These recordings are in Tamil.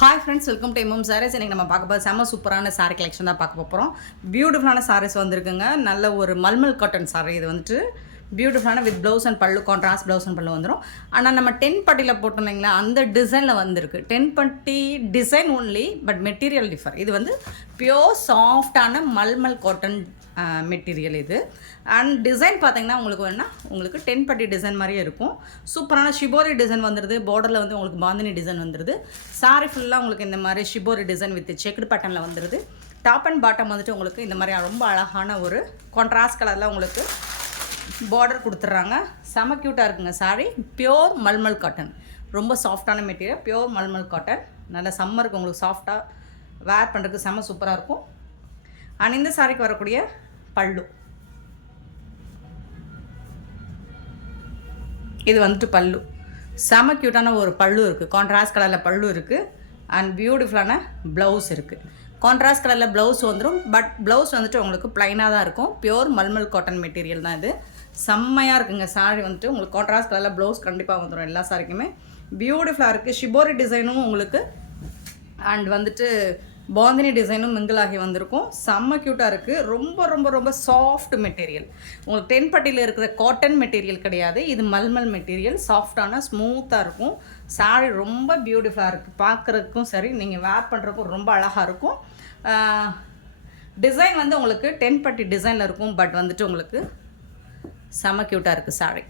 Hi friends, welcome to MM sarees. இன்றைக்கி நம்ம பார்க்க போகிற செம்ம சூப்பரான சாரீ கலெக்ஷன் தான் பார்க்க போகிறோம். பியூட்டிஃபுல்லான சாரீஸ் வந்திருக்குங்க. நல்ல ஒரு மல்மல் காட்டன் சாரீ. இது வந்துட்டு பியூட்டிஃபுல்லான வித் ப்ளவுஸ் அண்ட் பல்லு, கான்ட்ராஸ்ட் ப்ளவுஸ் அண்ட் பல்லு வந்துடும். ஆனால் நம்ம 10 பட்டியில் போட்டோம் இல்லைங்களா, அந்த டிசைனில் வந்திருக்கு. 10 பட்டி design only, but material differ. இது வந்து பியோர் சாஃப்டான மல்மல் காட்டன் மெட்டீரியல் இது. அண்ட் டிசைன் பார்த்தீங்கன்னா உங்களுக்கு 10 பட்டி டிசைன் மாதிரியே இருக்கும். சூப்பரான ஷிபோரி டிசைன் வந்துடுது. பார்டரில் வந்து உங்களுக்கு பாந்தினி டிசைன் வந்துடுது. சாரி ஃபுல்லாக உங்களுக்கு இந்த மாதிரி ஷிபோரி டிசைன் வித் செக்குடு பேட்டர்னில் வந்துடுது. டாப் அண்ட் பாட்டம் வந்துட்டு உங்களுக்கு இந்த மாதிரி ரொம்ப அழகான ஒரு கான்ட்ராஸ்ட் கலரில் உங்களுக்கு பார்டர் கொடுத்துட்றாங்க. செம க்யூட்டாக இருக்குங்க சாரி. பியோர் மல்மல் காட்டன், ரொம்ப சாஃப்டான மெட்டீரியல். Pure mulmul cotton. நல்லா சம்மருக்கு உங்களுக்கு சாஃப்டாக வேர் பண்ணுறதுக்கு செம்ம சூப்பராக இருக்கும். அண்ட் இந்த சாரிக்கு வரக்கூடிய பல்லு, இது வந்துட்டு பல்லு. செம க்யூட்டான ஒரு பல்லு இருக்குது. கான்ட்ராஸ்ட் கலரில் பல்லு இருக்குது. அண்ட் பியூட்டிஃபுல்லான ப்ளவுஸ் இருக்குது. கான்ட்ராஸ்ட் கலரில் ப்ளவுஸ் வந்துடும். பட் ப்ளவுஸ் வந்துட்டு உங்களுக்கு ப்ளைனாக தான் இருக்கும். பியோர் மல்மல் காட்டன் மெட்டீரியல் தான் இது. செம்மையாக இருக்குங்க சாரி. வந்துட்டு உங்களுக்கு கான்ட்ராஸ்ட் கலரில் ப்ளவுஸ் கண்டிப்பாக வந்துடும். எல்லா சாரிக்குமே பியூட்டிஃபுல்லாக இருக்குது. ஷிபோரி டிசைனும் உங்களுக்கு அண்ட் வந்துட்டு பாந்தினி டிசைனும் மிங்கிள் ஆகி வந்திருக்கும். செம்ம க்யூட்டாக இருக்குது. ரொம்ப ரொம்ப ரொம்ப சாஃப்ட் மெட்டீரியல். உங்களுக்கு 10 பட்டியில் இருக்கிற காட்டன் மெட்டீரியல் கிடையாது. இது மல்மல் மெட்டீரியல். சாஃப்டான ஸ்மூத்தாக இருக்கும். சாரி ரொம்ப பியூட்டிஃபுல்லாக இருக்குது. பார்க்குறதுக்கும் சரி, நீங்கள் வேர் பண்ணுறதுக்கும் ரொம்ப அழகாக இருக்கும். டிசைன் வந்து உங்களுக்கு 10 பட்டி டிசைனில் இருக்கும். பட் வந்துட்டு உங்களுக்கு செம்ம க்யூட்டாக இருக்குது சாரி.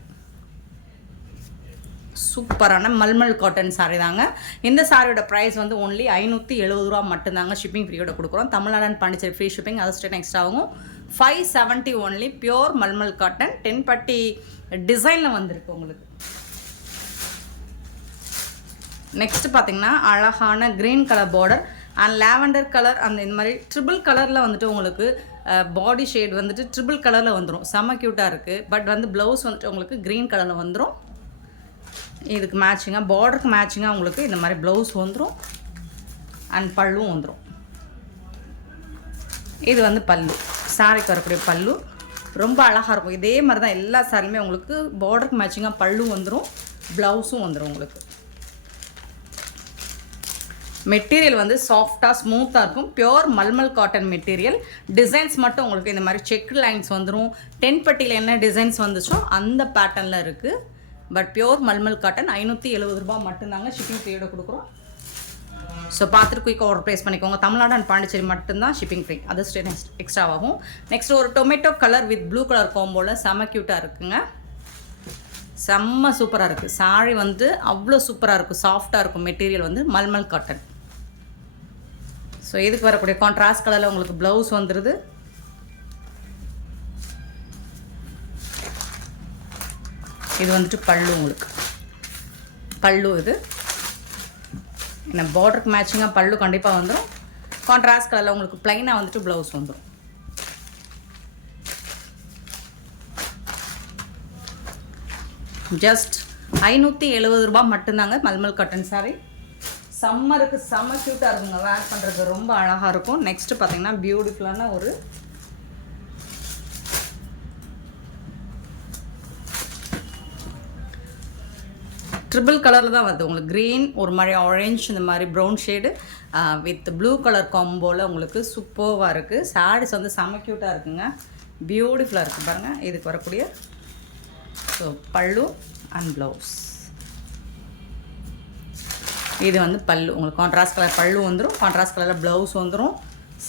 சூப்பரான மல்மல் காட்டன் சாரி தாங்க. இந்த சாரியோட ப்ரைஸ் வந்து ஒன்லி 570 ரூபா மட்டும்தாங்க. ஷிப்பிங் ஃப்ரீயோட கொடுக்குறோம். Tamil Nadu and Pondicherry free shipping. அது ஸ்டேட் எக்ஸ்ட்ரா ஆகும். 570 ஒன்லி. பியோர் மல்மல் காட்டன் 10 பட்டி டிசைனில் வந்திருக்கு உங்களுக்கு. நெக்ஸ்ட் பார்த்தீங்கன்னா அழகான green colour border and lavender colour, அந்த இந்த மாதிரி ட்ரிபிள் கலரில் வந்துட்டு உங்களுக்கு பாடி ஷேட் வந்துட்டு ட்ரிபிள் கலரில் வந்துடும். செம்ம க்யூட்டாக இருக்குது. பட் வந்து ப்ளவுஸ் வந்துட்டு உங்களுக்கு க்ரீன் கலரில் வந்துடும். இதுக்கு மேட்சிங்காக பார்டருக்கு மேட்சிங்காக உங்களுக்கு இந்த மாதிரி ப்ளவுஸ் வந்துடும். அண்ட் பல்லும் வந்துடும். இது வந்து பல்லு. சாரிக்கு வரக்கூடிய பல்லு ரொம்ப அழகாக இருக்கும். இதே மாதிரி தான் எல்லா சாரிலுமே உங்களுக்கு பார்டருக்கு மேட்சிங்காக பல்லும் வந்துடும், ப்ளவுஸும் வந்துடும் உங்களுக்கு. மெட்டீரியல் வந்து சாஃப்டாக ஸ்மூத்தாக இருக்கும். Pure mulmul cotton material. Designs மட்டும் உங்களுக்கு இந்த மாதிரி செக் லைன்ஸ் வந்துடும். 10 பட்டியில் என்ன டிசைன்ஸ் வந்துச்சோ அந்த பேட்டர்னில் இருக்குது. பட் பியோர் மல்மல் காட்டன் 570 ரூபா மட்டும்தாங்க. ஷிப்பிங் ஃப்ரீயோட கொடுக்குறோம். ஸோ பார்த்துட்டு குயிக்காக ஆர்டர் ப்ளேஸ் பண்ணிக்கோங்க. தமிழ்நாடு அண்ட் பாண்டிச்சேரி மட்டும்தான் ஷிப்பிங் ஃப்ரீ. அது ஸ்டேட் எக்ஸ்ட்ரா ஆகும். நெக்ஸ்ட் ஒரு tomato colour with blue colour காம்போவில் செம்ம க்யூட்டாக இருக்குங்க. செம்ம சூப்பராக இருக்குது. சாரி வந்து அவ்வளோ சூப்பராக இருக்கும். சாஃப்டாக இருக்கும். மெட்டீரியல் வந்து மல்மல் காட்டன். ஸோ இதுக்கு வரக்கூடிய கான்ட்ராஸ்ட் கலரில் உங்களுக்கு ப்ளவுஸ் வந்துடுது. இது வந்துட்டு பல்லு. உங்களுக்கு பல்லு இது என்ன பார்டருக்கு மேட்சிங்காக பல்லு கண்டிப்பாக வந்துடும். கான்ட்ராஸ்ட் கலரில் உங்களுக்கு ப்ளைனாக வந்துட்டு ப்ளவுஸ் வந்துடும். ஜஸ்ட் 570 ரூபா மட்டும்தாங்க மல்மல் காட்டன் சாரி. சம்மருக்கு செம்ம க்யூட்டாக இருக்குங்க. வேர் பண்ணுறதுக்கு ரொம்ப அழகாக இருக்கும். நெக்ஸ்ட்டு பார்த்தீங்கன்னா பியூட்டிஃபுல்லான ஒரு ட்ரிபிள் கலரில் தான் வருது உங்களுக்கு. க்ரீன், ஒரு மாதிரி ஆரஞ்ச், இந்த மாதிரி brown shade with blue colour காம்போவில் உங்களுக்கு சூப்பராக இருக்குது. சாரீஸ் வந்து செம்ம க்யூட்டாக இருக்குங்க. பியூட்டிஃபுல்லாக இருக்குது பாருங்கள். இதுக்கு வரக்கூடிய ஸோ பல்லு அண்ட் ப்ளவுஸ். இது வந்து பல்லு உங்களுக்கு கான்ட்ராஸ்ட் கலர் பல்லு வந்துடும். கான்ட்ராஸ்ட் கலரில் ப்ளவுஸ் வந்துடும்.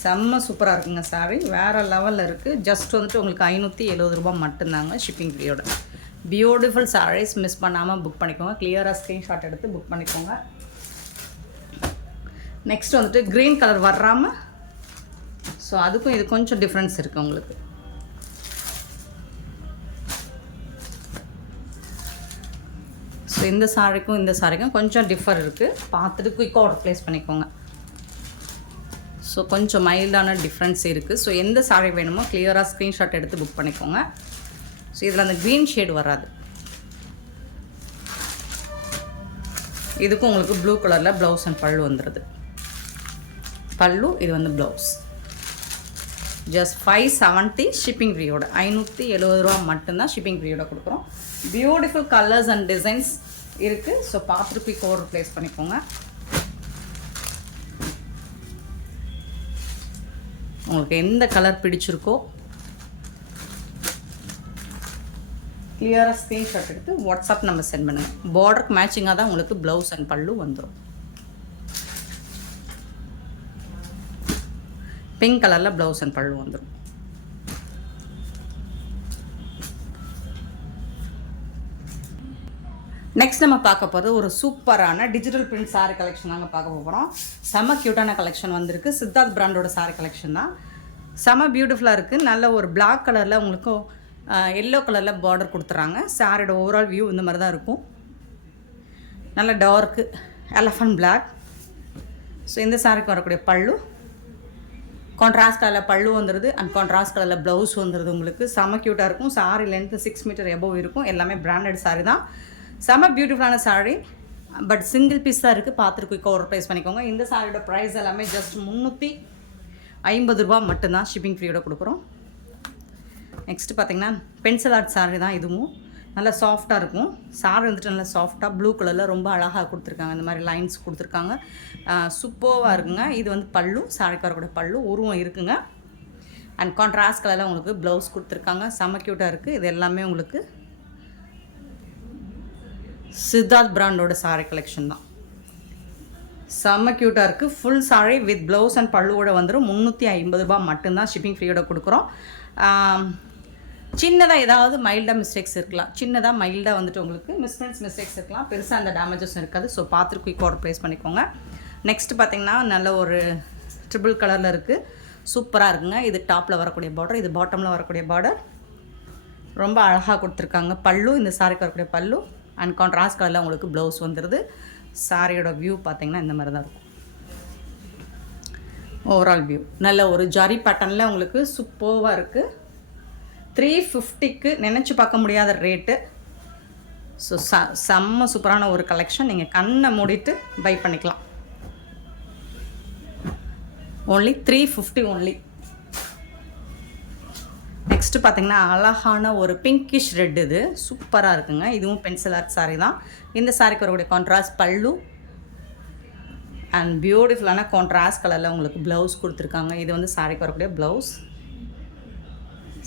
செம்ம சூப்பராக இருக்குங்க சாரி. வேறு லெவலில் இருக்குது. ஜஸ்ட் வந்துட்டு உங்களுக்கு 570 ரூபா மட்டும்தாங்க ஷிப்பிங் ஃப்ரீயோட. பியூட்டிஃபுல் சாரீஸ் மிஸ் பண்ணாமல் புக் பண்ணிக்கோங்க. கிளியராக ஸ்க்ரீன்ஷாட் எடுத்து புக் பண்ணிக்கோங்க. நெக்ஸ்ட் வந்துட்டு க்ரீன் கலர் வராமல், ஸோ அதுக்கும் இது கொஞ்சம் டிஃப்ரென்ஸ் இருக்குது உங்களுக்கு. ஸோ இந்த சாரிக்கும் கொஞ்சம் டிஃபர் இருக்குது. பார்த்துட்டு குயிக்காக ஆர்டர் ப்ளேஸ் பண்ணிக்கோங்க. ஸோ கொஞ்சம் மைல்டான டிஃப்ரென்ஸ் இருக்குது. ஸோ எந்த சாரி வேணுமோ கிளியராக ஸ்க்ரீன்ஷாட் எடுத்து புக் பண்ணிக்கோங்க. ஸோ இதில் அந்த க்ரீன் ஷேடு வராது. இதுக்கும் உங்களுக்கு ப்ளூ கலரில் ப்ளவுஸ் அண்ட் பல்லு வந்துடுது. பல்லு, இது வந்து ப்ளவுஸ். Just 570 shipping ஃப்ரீயோட. 570 ரூபா மட்டும்தான் ஷிப்பிங் ஃப்ரீயோட கொடுக்குறோம். பியூட்டிஃபுல் கலர்ஸ் அண்ட் டிசைன்ஸ் இருக்குது. ஸோ பார்த்துட்டு குயிக் ஆர்டர் ப்ளேஸ் பண்ணிக்கோங்க. உங்களுக்கு எந்த கலர் பிடிச்சிருக்கோ கிளியராக ஸ்க்ரீன்ஷாட் எடுத்து வாட்ஸ்அப் நம்ம சென்ட் பண்ணுங்கள். பார்டருக்கு மேட்சிங்காக தான் உங்களுக்கு ப்ளவுஸ் அண்ட் பல்லு வந்துடும். பிங்க் கலரில் ப்ளவுஸ் அண்ட் பல்லு வந்துடும். நெக்ஸ்ட் நம்ம பார்க்க போகிறது ஒரு சூப்பரான டிஜிட்டல் பிரிண்ட் சாரீ கலெக்ஷன் தாங்க பார்க்க போகிறோம். செம்ம க்யூட்டான கலெக்ஷன் வந்திருக்கு. சித்தார்த் பிராண்டோட சாரீ கலெக்ஷன் தான். செம்ம பியூட்டிஃபுல்லாக இருக்குது. நல்ல ஒரு பிளாக் கலரில் உங்களுக்கு எல்லோ கலரில் பார்டர் கொடுத்துறாங்க. சாரியோட ஓவரால் வியூ இந்த மாதிரி தான் இருக்கும். நல்ல டார்க்கு எலஃபண்ட் பிளாக். ஸோ இந்த சாரிக்கு வரக்கூடிய பல்லு கான்ட்ராஸ்ட் கலரில் பல்லு வந்துடுது அண்ட் கான்ட்ராஸ்ட் கலரில் ப்ளவுஸ் வந்துடுது. உங்களுக்கு செம்ம க்யூட்டாக இருக்கும். சாரி லென்த்து 6 மீட்டர் எபோவ் இருக்கும். எல்லாமே பிராண்டட் சாரி தான். செம்ம பியூட்டிஃபுல்லான சாரி. பட் சிங்கிள் பீஸ் தான் இருக்குது. பார்த்துட்டு குயிக்காக ஒரு ப்ரைஸ் பண்ணிக்கோங்க. இந்த சாரியோட ப்ரைஸ் எல்லாமே ஜஸ்ட் 350 ரூபா மட்டும்தான். ஷிப்பிங் ஃப்ரீயோட கொடுக்குறோம். நெக்ஸ்ட்டு பார்த்திங்கன்னா பென்சில் ஆர்ட் சாரி தான். இதுவும் நல்லா சாஃப்டாக இருக்கும். சாரி வந்துட்டு நல்லா சாஃப்டாக ப்ளூ கலரில் ரொம்ப அழகாக கொடுத்துருக்காங்க. இந்த மாதிரி லைன்ஸ் கொடுத்துருக்காங்க. சூப்பராக இருக்குங்க. இது வந்து பல்லு, சாரிக்கு வரக்கூடிய பல்லு உருவம் இருக்குங்க. அண்ட் கான்ட்ராஸ்ட் கலரில் உங்களுக்கு ப்ளவுஸ் கொடுத்துருக்காங்க. செம்ம க்யூட்டாக இருக்குது. இது எல்லாமே உங்களுக்கு சித்தார்த் பிராண்டோட சாரி கலெக்ஷன் தான். செம்ம க்யூட்டாக இருக்குது. Full sari with blouse and பல்லுவோட வந்துடும். 350 ரூபா மட்டும்தான். ஷிப்பிங் ஃப்ரீயோட கொடுக்குறோம். சின்னதாக ஏதாவது மைல்டாக மிஸ்டேக்ஸ் இருக்கலாம். சின்னதாக மைல்டாக வந்துட்டு உங்களுக்கு மிஸ்டேக்ஸ் இருக்கலாம். பெருசாக அந்த டேமேஜஸும் இருக்காது. ஸோ பார்த்துட்டு குயிக் ஆர்டர் ப்ளேஸ் பண்ணிக்கோங்க. நெக்ஸ்ட் பார்த்திங்கன்னா நல்ல ஒரு ட்ரிபிள் கலரில் இருக்குது. சூப்பராக இருக்குங்க. இது டாப்பில் வரக்கூடிய பார்டர், இது பாட்டமில் வரக்கூடிய பார்டர். ரொம்ப அழகாக கொடுத்துருக்காங்க. பல்லு இந்த சாரிக்கு வரக்கூடிய பல்லு அண்ட் கான்ட்ராஸ்ட் கலரில் உங்களுக்கு ப்ளவுஸ் வந்துடுது. சாரியோட வியூ பார்த்திங்கன்னா இந்த மாதிரி தான் இருக்கும். ஓவரால் வியூ நல்ல ஒரு ஜரி பேட்டர்னில் உங்களுக்கு சூப்பராக இருக்குது. 350க்கு நினச்சி பார்க்க முடியாத ரேட்டு. ஸோ செம்ம சூப்பரான ஒரு கலெக்ஷன். நீங்கள் கண்ணை மூடிட்டு பை பண்ணிக்கலாம். Only 350 only. நெக்ஸ்ட்டு பார்த்திங்கன்னா அழகான ஒரு பிங்கிஷ் ரெட். இது சூப்பராக இருக்குங்க. இதுவும் பென்சில் ஆர்ட் சாரி தான். இந்த சாரிக்கு வரக்கூடிய கான்ட்ராஸ்ட் பல்லு அண்ட் பியூட்டிஃபுல்லான கான்ட்ராஸ்ட் கலரில் உங்களுக்கு ப்ளவுஸ் கொடுத்துருக்காங்க. இது வந்து சாரிக்கு வரக்கூடிய ப்ளவுஸ்.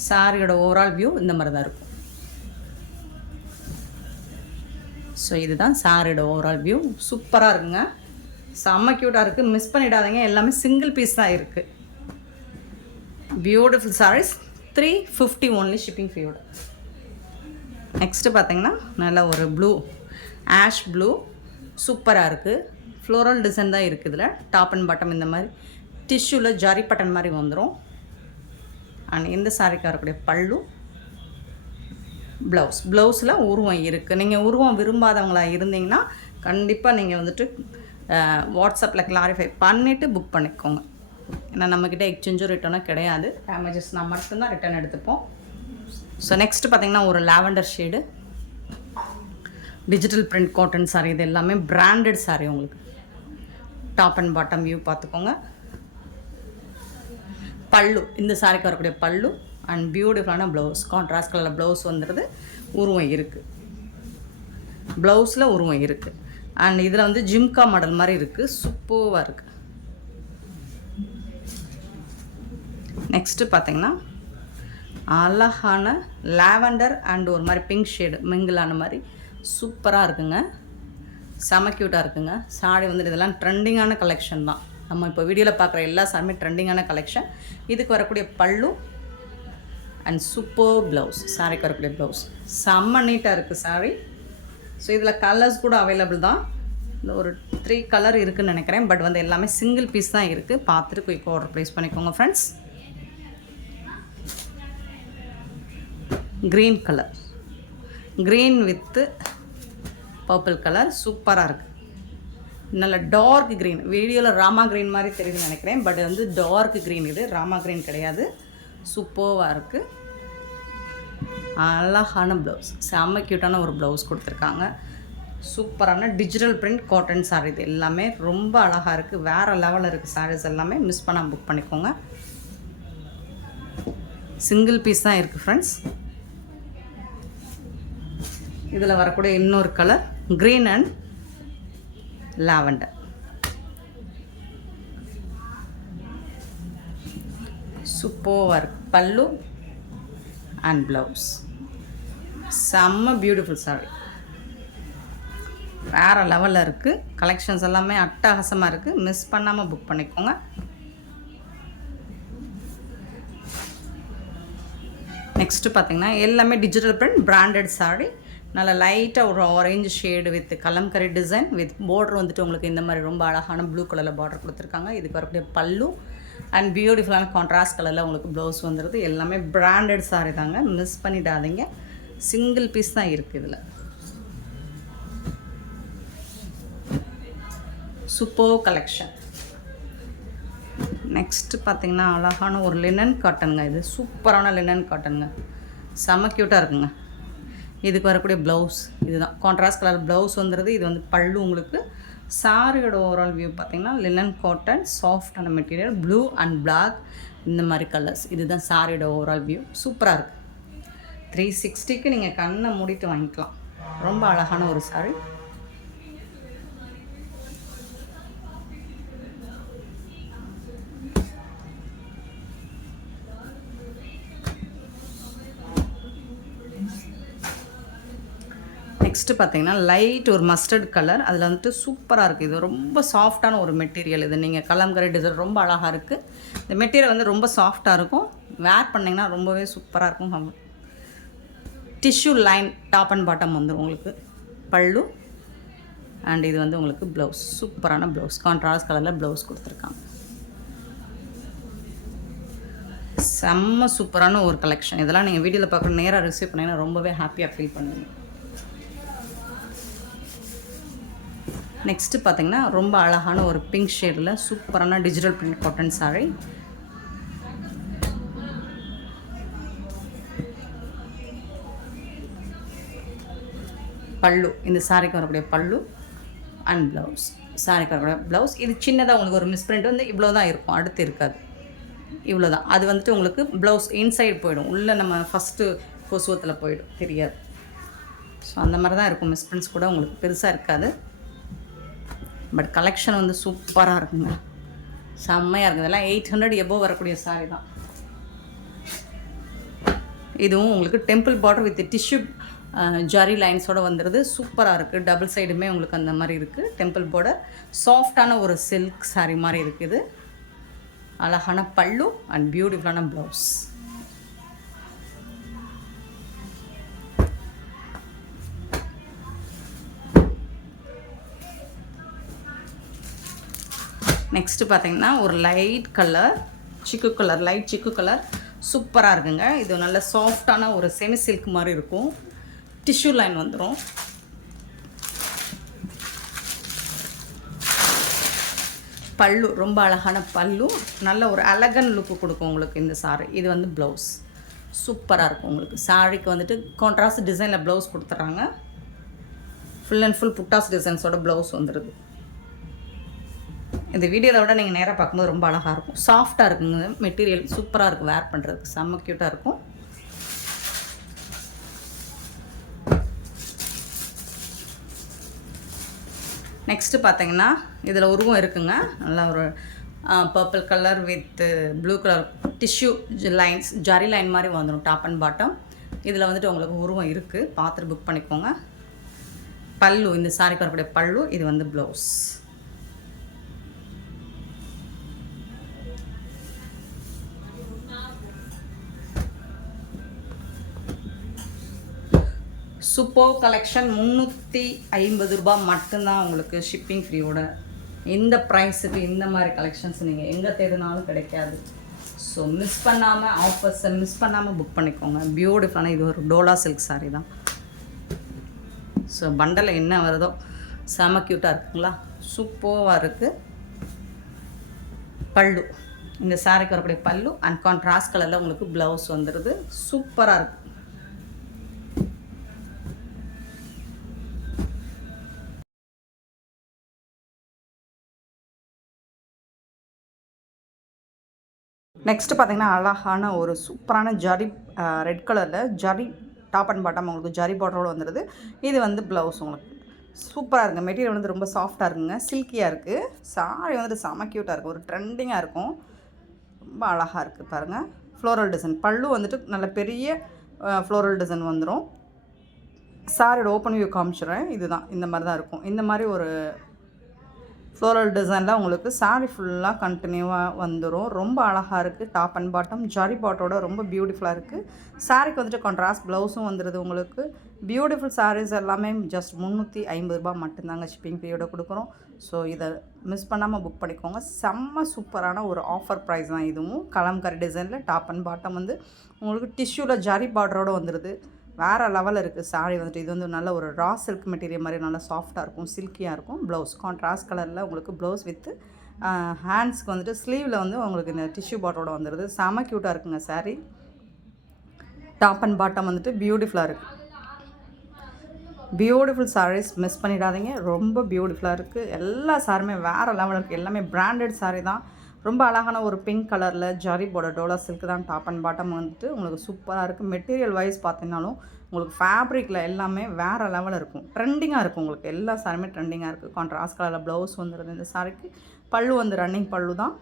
சாரியோட ஓவரால் வியூ இந்த மாதிரி தான் இருக்கும். ஸோ இதுதான் சாரியோட ஓவரால் வியூ. சூப்பராக இருக்குங்க. செம்ம க்யூட்டாக இருக்குது. மிஸ் பண்ணிடாதீங்க. எல்லாமே சிங்கிள் பீஸ் தான் இருக்குது. Beautiful saris 350 only. ஷிப்பிங் ஃப்ரீயோட. நெக்ஸ்ட்டு பார்த்திங்கன்னா நல்ல ஒரு ப்ளூ, ஆஷ் ப்ளூ சூப்பராக இருக்குது. ஃப்ளோரல் டிசைன் தான் இருக்குது. இதில் டாப் அண்ட் பாட்டம் இந்த மாதிரி டிஷ்யூவில் ஜரி பட்டன் மாதிரி வந்துடும். அண்ட் இந்த சாரிக்கு வரக்கூடிய பல்லு, ப்ளவுஸில் உருவம் இருக்குது. நீங்கள் உருவம் விரும்பாதவங்களாக இருந்தீங்கன்னா கண்டிப்பாக நீங்கள் வந்துட்டு வாட்ஸ்அப்பில் கிளாரிஃபை பண்ணிவிட்டு புக் பண்ணிக்கோங்க. ஏன்னா நம்மக்கிட்ட எக்ஸ்சேஞ்சோ ரிட்டர்னோ கிடையாது. டேமேஜஸ்னால் மட்டும்தான் ரிட்டர்ன் எடுத்துப்போம். ஸோ நெக்ஸ்ட்டு பார்த்திங்கன்னா ஒரு lavender shade digital print cotton sorry. இது எல்லாமே பிராண்டட் சாரி. உங்களுக்கு டாப் அண்ட் பாட்டம் வியூ பார்த்துக்கோங்க. பல்லு இந்த சாரிக்கு வரக்கூடிய பல்லு அண்ட் பியூட்டிஃபுல்லான ப்ளவுஸ். கான்ட்ராஸ்ட் கலரில் ப்ளவுஸ் வந்துடுது. உருவம் இருக்குது. ப்ளவுஸில் உருவம் இருக்குது. அண்ட் இதில் வந்து ஜிம்கா மாடல் மாதிரி இருக்குது. சூப்பராக இருக்குது. நெக்ஸ்ட்டு பார்த்திங்கன்னா அழகான லாவெண்டர் அண்ட் ஒரு மாதிரி பிங்க் ஷேடு மிங்கிளான மாதிரி சூப்பராக இருக்குங்க. செம க்யூட்டாக இருக்குங்க. சாரி வந்துட்டு இதெல்லாம் ட்ரெண்டிங்கான கலெக்ஷன் தான். நம்ம இப்போ வீடியோவில் பார்க்குற எல்லா சாரியுமே ட்ரெண்டிங்கான கலெக்ஷன். இதுக்கு வரக்கூடிய பல்லு அண்ட் சூப்பர் ப்ளவுஸ். சாரிக்கு வரக்கூடிய ப்ளவுஸ் செம்ம நீட்டாக இருக்குது சாரி. ஸோ இதில் கலர்ஸ் கூட அவைலபிள் தான். இந்த ஒரு 3 கலர் இருக்குதுன்னு நினைக்கிறேன். பட் வந்து எல்லாமே சிங்கிள் பீஸ் தான் இருக்குது. பார்த்துட்டு குயிக் ஆர்டர் ப்ளேஸ் பண்ணிக்கோங்க friends. Green colour, green with purple colour சூப்பராக இருக்குது. நல்ல டார்க் க்ரீன். வீடியோவில் ராமா க்ரீன் மாதிரி தெரியுதுன்னு நினைக்கிறேன். பட் வந்து டார்க் க்ரீன். இது ராமா க்ரீன் கிடையாது. சூப்பராக இருக்குது. அழகான ப்ளவுஸ். செம்ம க்யூட்டான ஒரு ப்ளவுஸ் கொடுத்துருக்காங்க. சூப்பரான டிஜிட்டல் பிரிண்ட் காட்டன் சாரி. இது எல்லாமே ரொம்ப அழகாக இருக்குது. வேறு லெவலில் இருக்குது சாரீஸ் எல்லாமே. மிஸ் பண்ணாமல் புக் பண்ணிக்கோங்க. சிங்கிள் பீஸ் தான் இருக்குது ஃப்ரெண்ட்ஸ். இதில் வரக்கூடிய இன்னொரு கலர் க்ரீன் அண்ட் லாவெண்டர். சூப்பராக இருக்குது. பல்லு அண்ட் ப்ளவுஸ் செம்ம பியூட்டிஃபுல் சாரி, வேறு லெவலில் இருக்குது. கலெக்ஷன்ஸ் எல்லாமே அட்டகாசமாக இருக்குது. மிஸ் பண்ணாமல் புக் பண்ணிக்கோங்க. நெக்ஸ்ட்டு பார்த்திங்கன்னா எல்லாமே டிஜிட்டல் பிரிண்ட் பிராண்டட் சாரி, நல்லா லைட்டாக ஒரு orange shade with kalamkari design with border வந்துட்டு உங்களுக்கு இந்த மாதிரி ரொம்ப அழகான ப்ளூ கலரில் பார்டர் கொடுத்துருக்காங்க. இதுக்கு வரக்கூடிய பல்லு அண்ட் பியூட்டிஃபுல்லான கான்ட்ராஸ்ட் கலரில் உங்களுக்கு ப்ளவுஸ் வந்துடுது. எல்லாமே பிராண்டட் சாரி தாங்க, மிஸ் பண்ணிடாதீங்க. சிங்கிள் பீஸ் தான் இருக்குது இதில். Super collection. நெக்ஸ்ட்டு பார்த்திங்கன்னா அழகான ஒரு லினன் காட்டனுங்க. இது சூப்பரான லினன் காட்டனுங்க, செம்ம க்யூட்டாக இருக்குங்க. இதுக்கு வரக்கூடிய ப்ளவுஸ் இதுதான், கான்ட்ராஸ்ட் கலர் ப்ளவுஸ் வந்துடுது. இது வந்து பல்லு. உங்களுக்கு சாரியோட ஓவரால் வியூ பார்த்திங்கன்னா லினன் காட்டன், சாஃப்டான மெட்டீரியல், ப்ளூ அண்ட் பிளாக் இந்த மாதிரி கலர்ஸ். இதுதான் சாரியோட ஓவரால் வியூ. சூப்பராக இருக்குது. 360க்கு நீங்கள் கண்ணை மூடிட்டு வாங்கிக்கலாம். ரொம்ப அழகான ஒரு சாரி. நெக்ஸ்ட்டு பார்த்திங்கன்னா லைட் ஒரு மஸ்டர்ட் கலர், அதில் வந்துட்டு சூப்பராக இருக்குது. இது ரொம்ப சாஃப்டான ஒரு மெட்டீரியல். இது நீங்கள் கலம்கரி டிசைன் ரொம்ப அழகாக இருக்குது. இந்த மெட்டீரியல் வந்து ரொம்ப சாஃப்டாக இருக்கும். வேர் பண்ணிங்கன்னா ரொம்பவே சூப்பராக இருக்கும். Tissue line top and bottom வந்துடும் உங்களுக்கு. பல்லு அண்ட் இது வந்து உங்களுக்கு ப்ளவுஸ், சூப்பரான ப்ளவுஸ், கான்ட்ராஸ்ட் கலரில் ப்ளவுஸ் கொடுத்துருக்காங்க. செம்ம சூப்பரான ஒரு கலெக்ஷன். இதெல்லாம் நீங்கள் வீடியோவில் பார்க்குற நேராக ரிசீவ் பண்ணிங்கன்னா ரொம்பவே ஹாப்பியாக ஃபீல் பண்ணுவீங்க. நெக்ஸ்ட்டு பார்த்திங்கன்னா ரொம்ப அழகான ஒரு பிங்க் ஷேடில் சூப்பரான டிஜிட்டல் பிரிண்ட் காட்டன் சாரி. பல்லு, இந்த சாரிக்கு வரக்கூடிய பல்லு அண்ட் ப்ளவுஸ், சாரிக்கு வரக்கூடிய ப்ளவுஸ். இது சின்னதாக உங்களுக்கு ஒரு மிஸ்பிரிண்ட் வந்து இவ்வளோ தான் இருக்கும், அடுத்து இருக்காது, இவ்வளோ தான். அது வந்துட்டு உங்களுக்கு ப்ளவுஸ் இன்சைடு போயிடும், உள்ளே நம்ம ஃபஸ்ட்டு கொசுவத்தில் போயிடும், தெரியாது. ஸோ அந்த மாதிரி தான் இருக்கும். மிஸ்பிரிண்ட்ஸ் கூட உங்களுக்கு பெருசாக இருக்காது. பட் கலெக்ஷன் வந்து சூப்பராக இருக்குங்க, செம்மையாக இருக்குது. இதெல்லாம் 800 எபோவ் வரக்கூடிய சாரி தான். இதுவும் உங்களுக்கு temple border with tissue zari லைன்ஸோடு வந்துடுது. சூப்பராக இருக்குது. டபுள் சைடுமே உங்களுக்கு அந்த மாதிரி இருக்குது. டெம்பிள் பார்டர் சாஃப்டான ஒரு சில்க் சாரி மாதிரி இருக்குது. அழகான பல்லு அண்ட் பியூட்டிஃபுல்லான ப்ளவுஸ். நெக்ஸ்ட்டு பார்த்திங்கன்னா ஒரு லைட் கலர் சிக்கு கலர், லைட் சிக்கு கலர் சூப்பராக இருக்குங்க. இது நல்ல சாஃப்டான ஒரு செமி சில்க் மாதிரி இருக்கும். டிஷ்யூ லைன் வந்துடும். பல்லு ரொம்ப அழகான பல்லு, நல்ல ஒரு அழகன் லுக்கு கொடுக்கும் உங்களுக்கு இந்த சாரி. இது வந்து ப்ளவுஸ் சூப்பராக இருக்கும் உங்களுக்கு. சாரிக்கு வந்துட்டு கான்ட்ராஸ்ட் டிசைனில் ப்ளவுஸ் கொடுத்துட்றாங்க. Full and full buttas டிசைன்ஸோட blouse வந்துடுது. இந்த வீடியோவை விட நீங்கள் நேராக பார்க்கும்போது ரொம்ப அழகாக இருக்கும். சாஃப்டாக இருக்குங்க மெட்டீரியல், சூப்பராக இருக்கும். வேர் பண்ணுறதுக்கு செம்ம க்யூட்டாக இருக்கும். நெக்ஸ்ட்டு பார்த்தீங்கன்னா இதில் உருவம் இருக்குங்க. நல்லா ஒரு purple colour with blue colour tissue lines, zari line மாதிரி வந்துடும் டாப் அண்ட் பாட்டம். இதில் வந்துட்டு உங்களுக்கு உருவம் இருக்குது, பார்த்துட்டு புக் பண்ணிக்கோங்க. பல்லு, இந்த சாரிக்கு வரக்கூடிய பல்லு. இது வந்து ப்ளவுஸ். Super collection. 350 ரூபா மட்டும்தான் உங்களுக்கு ஷிப்பிங் ஃப்ரீயோட. இந்த ப்ரைஸுக்கு இந்த மாதிரி கலெக்ஷன்ஸ் நீங்கள் எங்கே தேடினாலும் கிடைக்காது. ஸோ மிஸ் பண்ணாமல், ஆஃபர்ஸை மிஸ் பண்ணாமல் புக் பண்ணிக்கோங்க. பியூட்டிஃபுல்லான இது ஒரு டோலா சில்க் சாரி தான். ஸோ பண்டலில் என்ன வருதோ செம க்யூட்டாக இருக்குங்களா, சூப்பராக இருக்குது. பல்லு, இந்த சாரிக்கு வரக்கூடிய பல்லு அண்ட் கான்ட்ராஸ்ட் கலரில் உங்களுக்கு ப்ளவுஸ் வந்துடுது. சூப்பராக இருக்குது. நெக்ஸ்ட்டு பார்த்திங்கன்னா அழகான ஒரு சூப்பரான ஜரி, ரெட் கலரில் ஜரி டாப் அண்ட் பாட்டம் உங்களுக்கு ஜரி பார்டரோடு வந்துடுது. இது வந்து ப்ளவுஸ் உங்களுக்கு சூப்பராக இருக்குது. மெட்டீரியல் வந்து ரொம்ப சாஃப்டாக இருக்குங்க, சில்கியாக இருக்குது. சாரி வந்துட்டு செம க்யூட்டாக இருக்கும், ஒரு ட்ரெண்டிங்காக இருக்கும். ரொம்ப அழகாக இருக்குது பாருங்கள். ஃப்ளோரல் டிசைன் பல்லு வந்துட்டு நல்ல பெரிய ஃப்ளோரல் டிசைன் வந்துடும். சாரியோட ஓப்பன் வியூ காமிச்சிடுறேன். இதுதான் இந்த மாதிரி தான் இருக்கும். இந்த மாதிரி ஒரு ஃப்ளோரல் டிசைனில் உங்களுக்கு சாரீ ஃபுல்லாக கண்டினியூவாக வந்துடும். ரொம்ப அழகாக இருக்குது. டாப் அண்ட் பாட்டம் ஜரி பாட்டோட ரொம்ப பியூட்டிஃபுல்லாக இருக்குது. சாரீக்கு வந்துட்டு கான்ட்ராஸ்ட் ப்ளவுஸும் வந்துடுது உங்களுக்கு. பியூட்டிஃபுல் சாரீஸ் எல்லாமே ஜஸ்ட் 350 ரூபா மட்டும்தாங்க ஷிப்பிங் ஃபீயோட கொடுக்குறோம். ஸோ இதை மிஸ் பண்ணாமல் புக் பண்ணிக்கோங்க. செம்ம சூப்பரான ஒரு ஆஃபர் ப்ரைஸ் தான் இதுவும். கலம்கரி டிசைனில் டாப் அண்ட் பாட்டம் வந்து உங்களுக்கு டிஷ்யூவில் ஜரி பார்டரோடு வந்துடுது. வேறு லெவலில் இருக்குது சாரீ வந்துட்டு. இது வந்து நல்ல ஒரு ரா சில்க் மெட்டீரியல் மாதிரி நல்லா சாஃப்டாக இருக்கும், சில்கியாக இருக்கும். ப்ளவுஸ் கான்ட்ராஸ்ட் கலரில் உங்களுக்கு ப்ளவுஸ் வித்து ஹேண்ட்ஸ்க்கு வந்துட்டு ஸ்லீவில் வந்து உங்களுக்கு இந்த டிஷ்யூ பார்டரோடு வந்துடுது. செம க்யூட்டாக இருக்குங்க சாரீ. டாப் அண்ட் பாட்டம் வந்துட்டு பியூட்டிஃபுல்லாக இருக்குது. பியூட்டிஃபுல் சாரீஸ் மிஸ் பண்ணிடாதீங்க. ரொம்ப பியூட்டிஃபுல்லாக இருக்குது. எல்லா சாரியுமே வேறு லெவலில் இருக்குது. எல்லாமே பிராண்டட் சாரீ தான். ரொம்ப அழகான ஒரு பிங்க் கலரில் ஜரி டோலா சில்க் தான் டாப் அண்ட் பாட்டம் வந்துட்டு உங்களுக்கு சூப்பராக இருக்குது. மெட்டீரியல் வைஸ் பார்த்தீங்கன்னாலும் உங்களுக்கு ஃபேப்ரிக்கில் எல்லாமே வேறு லெவலில் இருக்கும். ட்ரெண்டிங்காக இருக்கும். உங்களுக்கு எல்லா சாரியுமே ட்ரெண்டிங்காக இருக்குது. கான்ட்ராஸ்ட் கலரில் ப்ளவுஸ் வந்துடுது இந்த சாரிக்கு. பல்லு வந்து ரன்னிங் பல்லு தான்.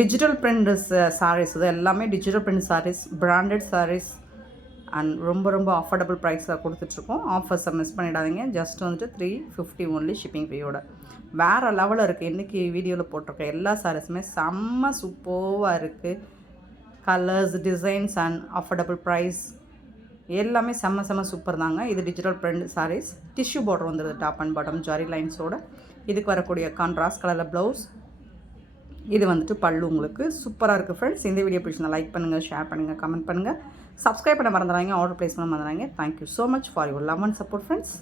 டிஜிட்டல் பிரிண்ட் சாரீஸ் இது எல்லாமே digital print sarees, branded sarees and ரொம்ப ரொம்ப அஃபோர்டபுள் ப்ரைஸில் கொடுத்துட்ருக்கோம். ஆஃபர்ஸை மிஸ் பண்ணிடாதீங்க. ஜஸ்ட் வந்துட்டு 350 ஒன்லி ஷிப்பிங் ஃப்ரீயோட. வேறு லெவலில் இருக்குது. இன்றைக்கி வீடியோவில் போட்டிருக்க எல்லா சாரீஸுமே செம்ம சூப்பராக இருக்குது. Colours, designs and affordable price எல்லாமே செம்ம சூப்பர் தாங்க. இது digital print sarees. Tissue border வந்துடுது டாப் அண்ட் பாட்டம் ஜரி லைன்ஸோட. இதுக்கு வரக்கூடிய கான்ட்ராஸ்ட் கலரில் ப்ளவுஸ். இது வந்துட்டு பல்லு உங்களுக்கு சூப்பராக இருக்குது ஃப்ரெண்ட்ஸ். இந்த வீடியோ பிடிச்சிருந்தா லைக் பண்ணுங்கள், ஷேர் பண்ணுங்கள், கமெண்ட் பண்ணுங்கள். சப்ஸ்கிரைப் பண்ண மறந்துடாதீங்க. ஆர்டர் ப்ளேஸ் பண்ண மறந்துடாதீங்க. Thank you so much for your love and support friends.